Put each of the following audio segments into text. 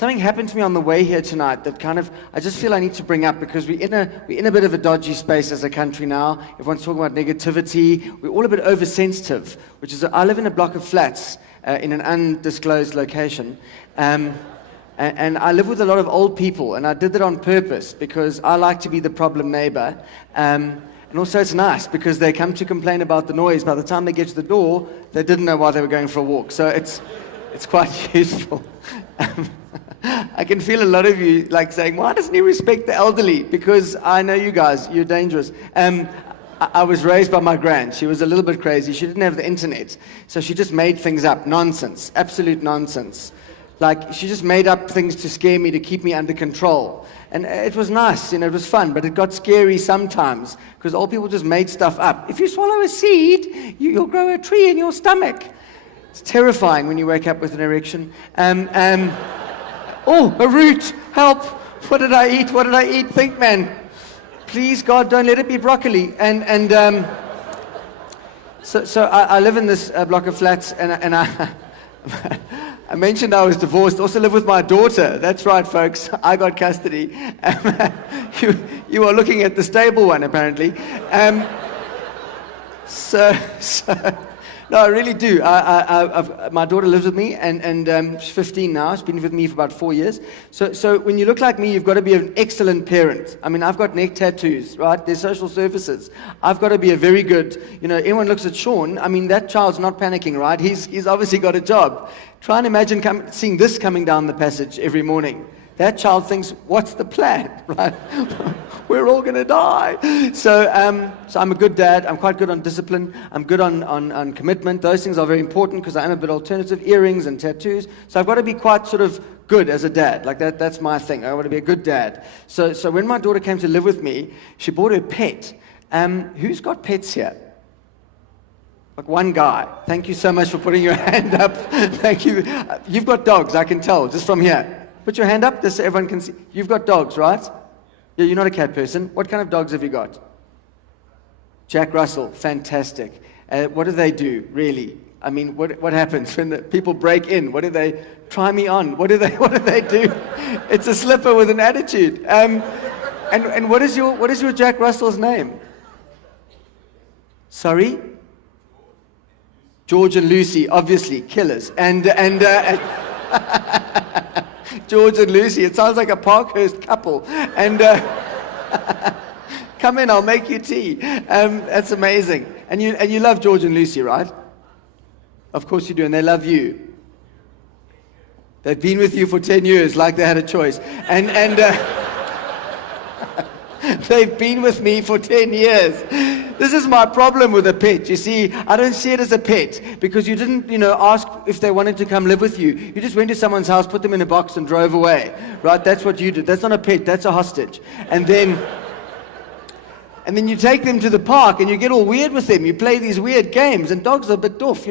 something happened to me on the way here tonight that I just feel I need to bring up, because we're in a bit of a dodgy space as a country now. Everyone's talking about negativity. We're all a bit oversensitive, which is, I live in a block of flats in an undisclosed location. And I live with a lot of old people, and I did that on purpose because I like to be the problem neighbor. And also it's nice because they come to complain about the noise. By the time they get to the door, they didn't know why they were going for a walk. So it's quite useful. I can feel a lot of you like saying, why doesn't he respect the elderly? Because I know you guys, you're dangerous. I was raised by my gran. She was a little bit crazy. She didn't have the internet. So she just made things up. Nonsense. Absolute nonsense. Like, she just made up things to scare me, to keep me under control. And it was nice, it was fun, but it got scary sometimes, because old people just made stuff up. If you swallow a seed, you'll grow a tree in your stomach. It's terrifying when you wake up with an erection. Oh, a root! Help! What did I eat? What did I eat? Think, man. Please, God, don't let it be broccoli. So I live in this block of flats, and I mentioned I was divorced. Also live with my daughter. That's right, folks. I got custody. You are looking at the stable one, apparently. No, I really do. My daughter lives with me, and she's 15 now. She's been with me for about 4 years. So when you look like me, you've got to be an excellent parent. I mean, I've got neck tattoos, right? There's social services. I've got to be a very good, everyone looks at Sean. I mean, that child's not panicking, right? He's obviously got a job. Try and imagine seeing this coming down the passage every morning. That child thinks, what's the plan, right? We're all going to die. So I'm a good dad. I'm quite good on discipline. I'm good on commitment. Those things are very important because I am a bit alternative, earrings and tattoos. So I've got to be quite sort of good as a dad. Like that's my thing. I want to be a good dad. So when my daughter came to live with me, she bought her pet. Who's got pets here? Like one guy. Thank you so much for putting your hand up. Thank you. You've got dogs, I can tell, just from here. Put your hand up just so everyone can see. You've got dogs, right? Yeah, you're not a cat person. What kind of dogs have you got? Jack Russell. Fantastic. What do they do, really? I mean, what happens when the people break in? What do they try me on? What do they do? It's a slipper with an attitude. And what is your Jack Russell's name? Sorry? George and Lucy, obviously, killers. And George and Lucy, it sounds like a Parkhurst couple. And come in, I'll make you tea. That's amazing. And you love George and Lucy, right? Of course you do, and they love you. They've been with you for 10 years, like they had a choice. And they've been with me for 10 years. This is my problem with a pet. You see, I don't see it as a pet because you didn't, ask if they wanted to come live with you. You just went to someone's house, put them in a box and drove away, right? That's what you did. That's not a pet, that's a hostage. And then you take them to the park and you get all weird with them. You play these weird games, and dogs are a bit doof.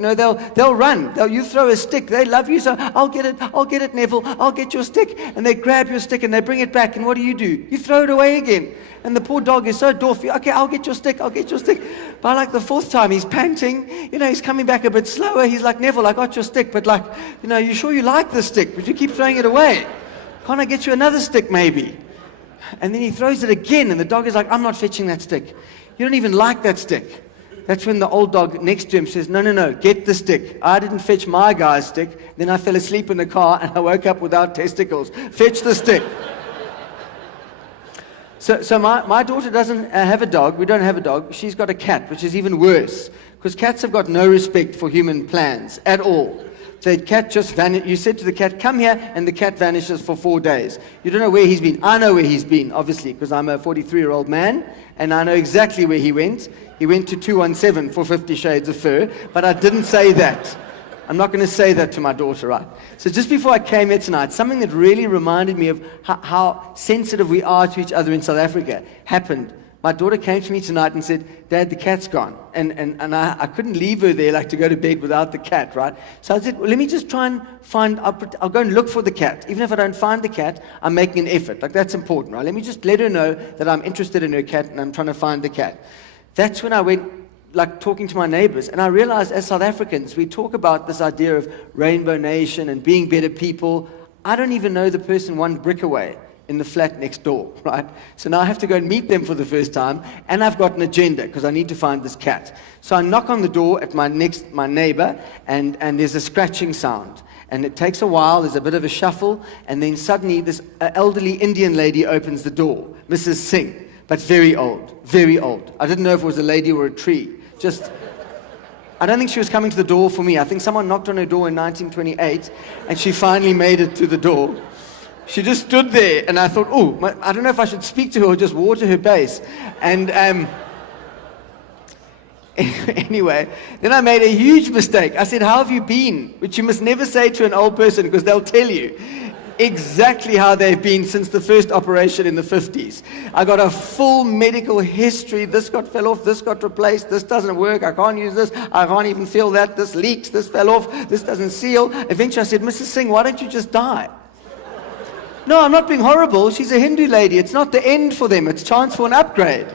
They'll run. You throw a stick. They love you, so I'll get it, Neville. I'll get your stick. And they grab your stick and they bring it back. And what do? You throw it away again. And the poor dog is so doof. Okay, I'll get your stick. By like the fourth time, he's panting. He's coming back a bit slower. He's like, Neville, I got your stick. But you sure you like the stick? But you keep throwing it away. Can't I get you another stick maybe? And then he throws it again, and the dog is like, I'm not fetching that stick. You don't even like that stick. That's when the old dog next to him says, no, get the stick. I didn't fetch my guy's stick. Then I fell asleep in the car, and I woke up without testicles. Fetch the stick. So my daughter doesn't have a dog. We don't have a dog. She's got a cat, which is even worse, because cats have got no respect for human plans at all. The cat just vanished. You said to the cat, come here, and the cat vanishes for 4 days. You don't know where he's been. I know where he's been, obviously, because I'm a 43-year-old man, and I know exactly where he went. He went to 217 for 50 Shades of Fur, but I didn't say that. I'm not going to say that to my daughter, right? So just before I came here tonight, something that really reminded me of how sensitive we are to each other in South Africa happened. My daughter came to me tonight and said, Dad, the cat's gone. And I couldn't leave her there to go to bed without the cat, right? So I said, well, let me just try and I'll go and look for the cat. Even if I don't find the cat, I'm making an effort. That's important, right? Let me just let her know that I'm interested in her cat and I'm trying to find the cat. That's when I went, talking to my neighbors. And I realized as South Africans, we talk about this idea of rainbow nation and being better people. I don't even know the person one brick away in the flat next door, right? So now I have to go and meet them for the first time, and I've got an agenda because I need to find this cat. So I knock on the door at my neighbor, and there's a scratching sound. And it takes a while, there's a bit of a shuffle, and then suddenly this elderly Indian lady opens the door, Mrs. Singh, but very old, very old. I didn't know if it was a lady or a tree. I don't think she was coming to the door for me. I think someone knocked on her door in 1928, and she finally made it to the door. She just stood there, and I thought, I don't know if I should speak to her or just water her base. And anyway, then I made a huge mistake. I said, how have you been? Which you must never say to an old person, because they'll tell you exactly how they've been since the first operation in the 50s. I got a full medical history. This fell off, this got replaced, this doesn't work, I can't use this, I can't even feel that, this leaks, this fell off, this doesn't seal. Eventually I said, Mrs. Singh, why don't you just die? No, I'm not being horrible. She's a Hindu lady. It's not the end for them. It's chance for an upgrade.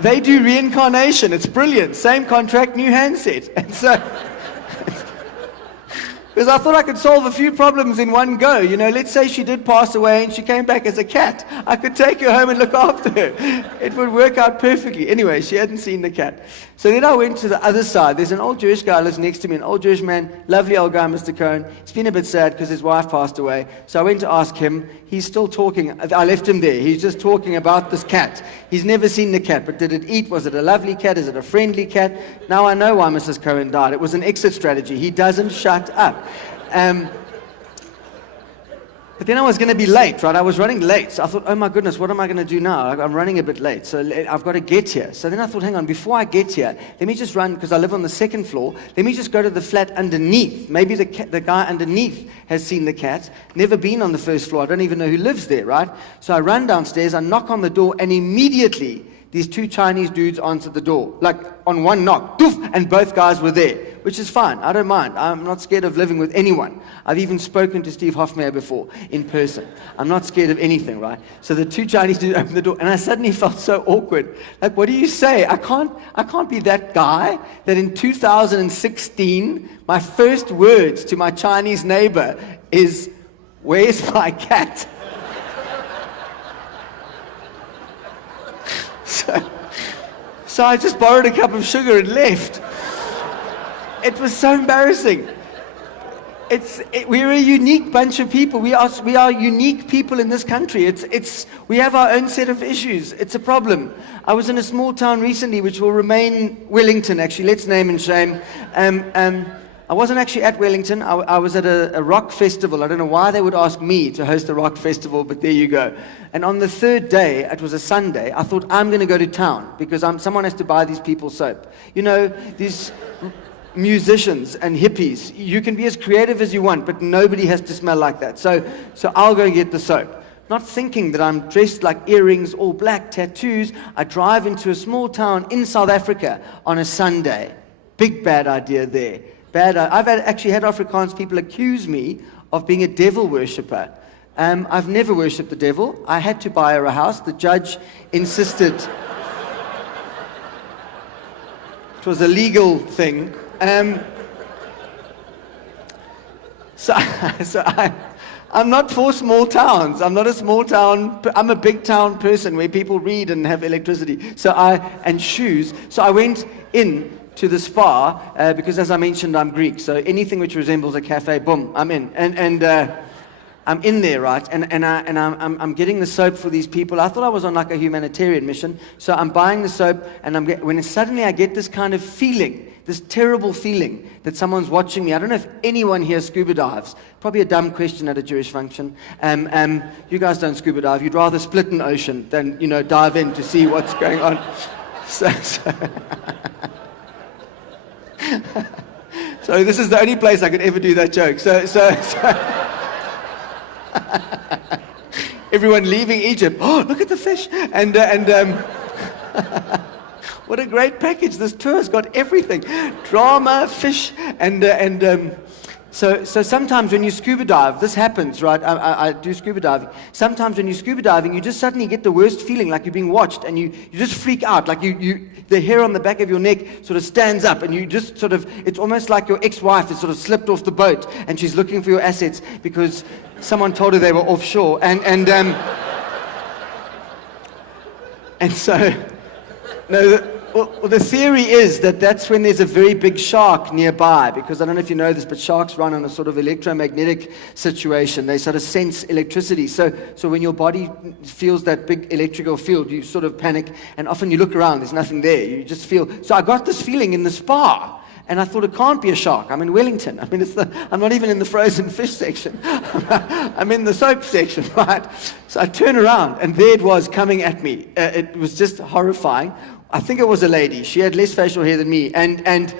They do reincarnation. It's brilliant. Same contract, new handset. And so, because I thought I could solve a few problems in one go. Let's say she did pass away and she came back as a cat. I could take her home and look after her. It would work out perfectly. Anyway, she hadn't seen the cat. So then I went to the other side. There's an old Jewish guy who lives next to me, an old Jewish man, lovely old guy, Mr. Cohen. He's been a bit sad because his wife passed away. So I went to ask him. He's still talking. I left him there. He's just talking about this cat. He's never seen the cat, but did it eat? Was it a lovely cat? Is it a friendly cat? Now I know why Mrs. Cohen died. It was an exit strategy. He doesn't shut up. But then I was going to be late, right? I was running late. So I thought, oh my goodness, what am I going to do now? I'm running a bit late. So I've got to get here. So then I thought, hang on, before I get here, let me just run, because I live on the second floor. Let me just go to the flat underneath. Maybe the guy underneath has seen the cat, never been on the first floor. I don't even know who lives there, right? So I run downstairs, I knock on the door, and immediately these two Chinese dudes answered the door. Like on one knock, doof, and both guys were there, which is fine. I don't mind. I'm not scared of living with anyone. I've even spoken to Steve Hofmeyer before in person. I'm not scared of anything, right? So the two Chinese dudes opened the door, and I suddenly felt so awkward. Like, what do you say? I can't be that guy that in 2016, my first words to my Chinese neighbor is, "Where's my cat?" So I just borrowed a cup of sugar and left. It was so embarrassing. We're a unique bunch of people. We are unique people in this country. We have our own set of issues. It's a problem. I was in a small town recently, which will remain Wellington, actually. Let's name and shame. I wasn't actually at Wellington. I was at a rock festival. I don't know why they would ask me to host a rock festival, but there you go. And on the third day, it was a Sunday, I thought, I'm going to go to town because someone has to buy these people soap. These musicians and hippies, you can be as creative as you want, but nobody has to smell like that. So I'll go and get the soap. Not thinking that I'm dressed like earrings, all black, tattoos. I drive into a small town in South Africa on a Sunday. Big bad idea there. I've actually had Afrikaans people accuse me of being a devil worshipper. I've never worshipped the devil. I had to buy her a house. The judge insisted it was a legal thing. So I'm not for small towns. I'm not a small town. I'm a big town person where people read and have electricity. And shoes. So I went in to the spa, because as I mentioned, I'm Greek, so anything which resembles a cafe, boom, I'm in. And I'm in there, right? And I'm getting the soap for these people. I thought I was on like a humanitarian mission, so I'm buying the soap, and when suddenly I get this kind of feeling, this terrible feeling that someone's watching me. I don't know if anyone here scuba dives. Probably a dumb question at a Jewish function. You guys don't scuba dive. You'd rather split an ocean than dive in to see what's going on. So this is the only place I could ever do that joke. So everyone leaving Egypt. Oh, look at the fish! And what a great package! This tour's got everything: drama, fish, So sometimes when you scuba dive, this happens, right? I do scuba diving. Sometimes when you're scuba diving, you just suddenly get the worst feeling, like you're being watched, and you just freak out, like the hair on the back of your neck sort of stands up, and you just sort of, it's almost like your ex-wife has sort of slipped off the boat, and she's looking for your assets because Someone told her they were offshore, and so, no, the theory is that that's when there's a very big shark nearby, because I don't know if you know this, but sharks run on a sort of electromagnetic situation. They sort of sense electricity. So when your body feels that big electrical field, you sort of panic, and often you look around, there's nothing there. You just feel. So I got this feeling in the spa. And I thought, it can't be a shark. I'm in Wellington. I mean, I'm not even in the frozen fish section. I'm in the soap section, right? So I turn around, and there it was coming at me. It was just horrifying. I think it was a lady. She had less facial hair than me. And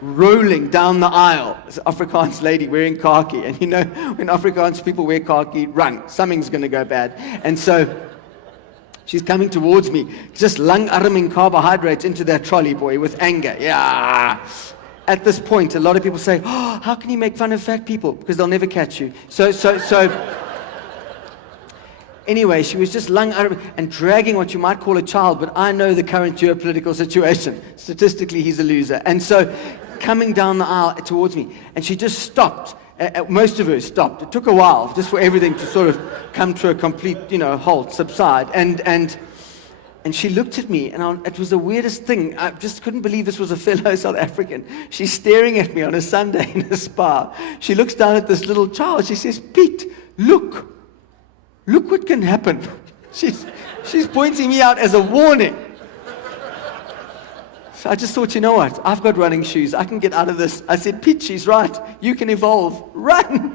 rolling down the aisle, it's an Afrikaans lady wearing khaki. And you know, when Afrikaans people wear khaki, run. Something's going to go bad. And so she's coming towards me, just lung-arming carbohydrates into that trolley, boy, with anger. Yeah. At this point, a lot of people say, oh, how can you make fun of fat people? Because they'll never catch you. So anyway, she was just and dragging what you might call a child, but I know the current geopolitical situation. Statistically, he's a loser. And so coming down the aisle towards me, and she just stopped. Most of her stopped. It took a while just for everything to sort of come to a complete, halt, subside. And she looked at me, and it was the weirdest thing. I just couldn't believe this was a fellow South African. She's staring at me on a Sunday in a spa. She looks down at this little child. She says, Pete, look what can happen. She's pointing me out as a warning. So I just thought, you know what? I've got running shoes. I can get out of this. I said, Pete, she's right. You can evolve. Run.